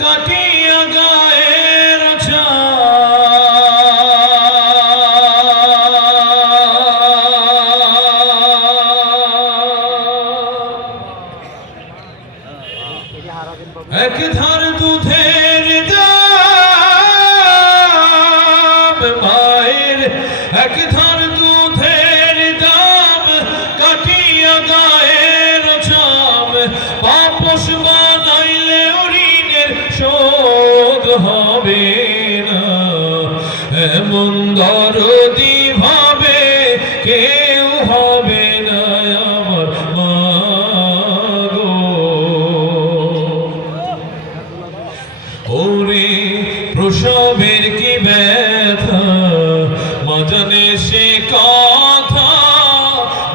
কাটিয়া গায়ের এক ধার দুধের দাম মায়ের এক ধার দুধের দাম কাটিয়া গায়ের ছাম পাপস বানাইলে ঋণের শোধ হবে না এমন দরদি ভাবে কেউ হবে না আমার মা গো ওরে প্রসবের কি ব্যথা মা জানে সে কথা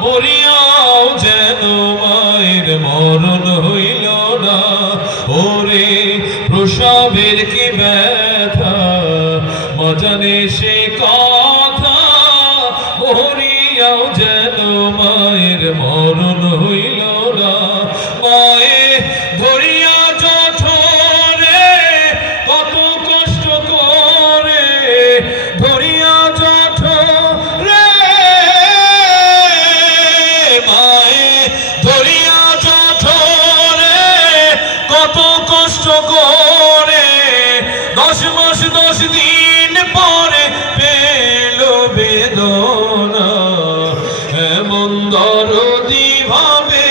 মরিয়াও যেন মায়ের মরণ হইল না ওরে প্রসবের কি ব্যথা মা জানে সে কথা মরিয়াও যেন মায়ের মরণ হইল না মায়ে ধরিয়া জঠরে কত কষ্ট করে ধরিয়া জঠরে মায়ে ধরিয়া জঠরে কত কষ্ট করে 10 মাস 10 দিন পরে পেল বেদনা এমন দরদি ভাবে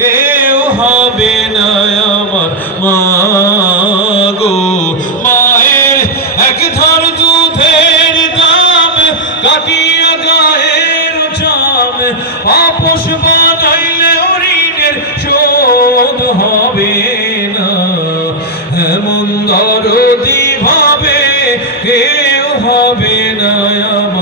কেউ হবে না আমার মা গো মায়ের এক ধার দুধের দাম কাটিয়া গায়ের চাম আপস বানাইলে ঋণের শোধ হবে না এমন দরদি ভাবে কেউ হবে না আমার